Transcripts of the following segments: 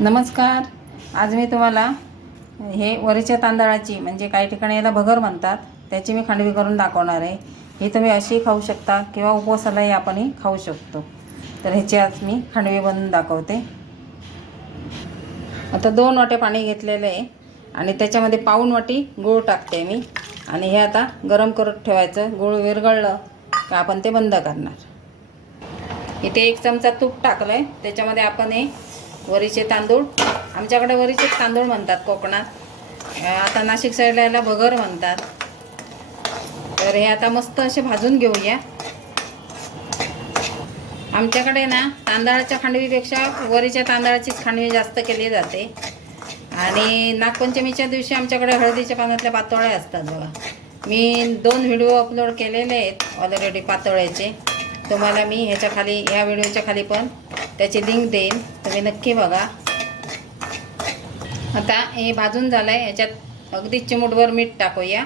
नमस्कार. आज मी तुम्हाला हे वरीच्या तांदळाची म्हणजे काही ठिकाणी याला भगर म्हणतात त्याची मी खांडवी करून दाखवणार आहे. ही तुम्ही अशी खाऊ शकता किंवा उपवासालाही आपणही खाऊ शकतो. तर ह्याची आज मी खांडवी बनवून दाखवते. आता 2 वाटे पाणी घेतलेलं आहे आणि त्याच्यामध्ये पाऊण वाटी गूळ टाकते मी आणि हे आता गरम करत ठेवायचं. गूळ विरघळलं की आपण ते बंद करणार. इथे 1 चमचा तूप टाकलं आहे. त्याच्यामध्ये आपण हे वरीचे तांदूळ, आमच्याकडे वरीचे तांदूळ म्हणतात कोकणात, आता नाशिक साईडला याला भगर म्हणतात. तर हे आता मस्त असे भाजून घेऊया. आमच्याकडे ना तांदळाच्या खांडवीपेक्षा वरीच्या तांदळाचीच खांडवी जास्त केली जाते. आणि नागपंचमीच्या दिवशी आमच्याकडे हळदीच्या पानातल्या पातोळ्या असतात बघा. मी 2 व्हिडिओ अपलोड केलेले आहेत ऑलरेडी पातोळ्याचे. तुम्हाला मी ह्याच्या खाली, ह्या व्हिडिओच्या खाली पण त्याची लिंक देईन, तुम्ही नक्की बघा. आता हे भाजून झालं आहे. ह्याच्यात अगदी चिमूटभर मीठ टाकूया,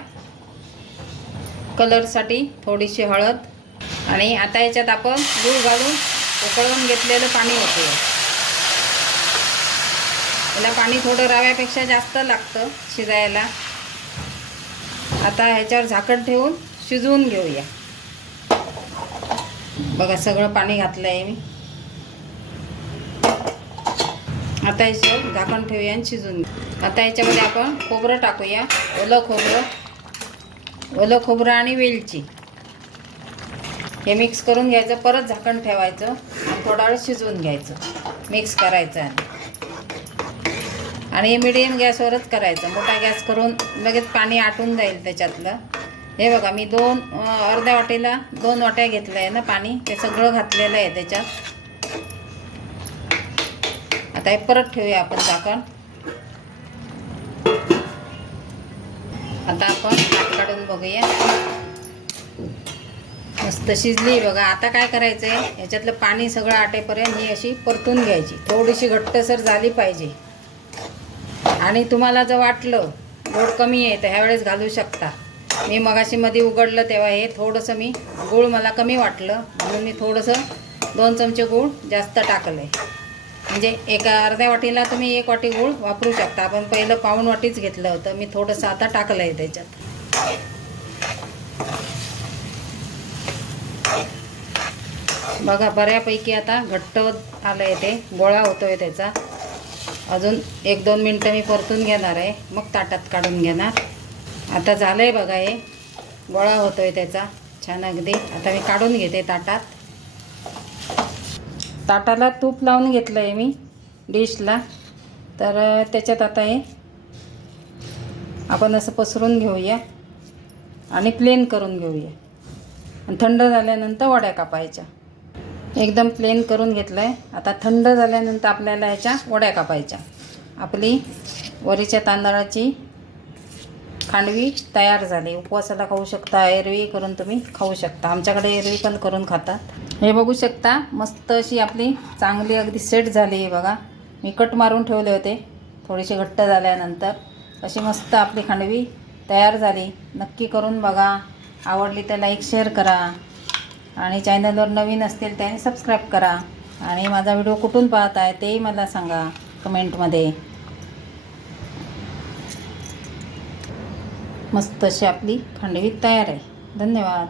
कलरसाठी थोडीशी हळद, आणि आता याच्यात आपण गूळ घालून उकळवून घेतलेलं पाणी होतं. याला पाणी थोडं रव्यापेक्षा जास्त लागतं शिजायला. आता ह्याच्यावर झाकण ठेवून शिजवून घेऊया. बघा सगळं पाणी घातलं आहे मी. आता याच्यावर झाकण ठेवूया आणि शिजून घेऊ. आता याच्यामध्ये आपण खोबरं टाकूया, ओलं खोबरं आणि वेलची. हे मिक्स करून घ्यायचं, परत झाकण ठेवायचं आणि थोडा वेळ शिजवून घ्यायचं, मिक्स करायचं. आणि हे मिडियम गॅसवरच करायचं. मोठा गॅस करून लगेच पाणी आटून जाईल त्याच्यातलं. हे बघा मी अर्ध्या वाटीला 2 वाट्या घेतलं आहे ना पाणी, ते सगळं घातलेलं आहे त्याच्यात. आता हे परत ठेवूया आपण झाकण. आता आपण ताट काढून बघूया. मस्त शिजली बघा. आता काय करायचं आहे, याच्यातलं पाणी सगळं आटेपर्यंत ही अशी परतून घ्यायची. थोडीशी घट्टसर झाली पाहिजे. आणि तुम्हाला जर वाटलं गोड कमी आहे तर ह्यावेळेस घालू शकता. मी मगाशी मध्ये उघडलं तेव्हा हे थोडंसं मी गूळ मला कमी वाटलं म्हणून मी थोडंसं 2 चमचे गूळ जास्त टाकलं आहे. म्हणजे अर्ध्या वाटीला तुम्ही 1 वाटी गूळ वापरू शकता. आपण पहिलं पाऊण वाटीच घेतलं होतं, मी थोडंसं आता टाकलं आहे त्याच्यात. बघा बऱ्यापैकी आता घट्ट आलं आहे, ते गोळा होतो आहे त्याचा. अजून 1-2 मिनटं मी परतून घेणार आहे, मग ताटात काढून घेणार. आता झालं आहे बघा, हे गोळा होतो आहे त्याचा छान अगदी. आता मी काढून घेते ताटात. ताटाला तूप लावून घेतलं आहे मी डिशला. तर त्याच्यात आता हे आपण असं पसरून घेऊया आणि प्लेन करून घेऊया. आणि थंड झाल्यानंतर वड्या कापायच्या. एकदम प्लेन करून घेतलं आहे. आता थंड झाल्यानंतर आपल्याला ह्याच्या वड्या कापायच्या. आपली वरीच्या तांदळाची खांडवी तयार झाली. उपवासाला खाऊ शकता, एरवी करून तुम्ही खाऊ शकता. आमच्याकडे एरवी पण करून खातात. हे बघू शकता मस्त अशी आपली चांगली अगदी सेट झाली आहे बघा. मी कट मारून ठेवले होते थोडीशी घट्ट झाल्यानंतर. अशी मस्त आपली खांडवी तयार झाली. नक्की करून बघा. आवडली तर लाईक शेअर करा आणि चॅनलवर नवीन असतील त्याने सबस्क्राईब करा. आणि माझा व्हिडिओ कुठून पाहत आहे तेही मला सांगा कमेंटमध्ये. मस्त अशी आपली खांडवी तयार आहे. धन्यवाद.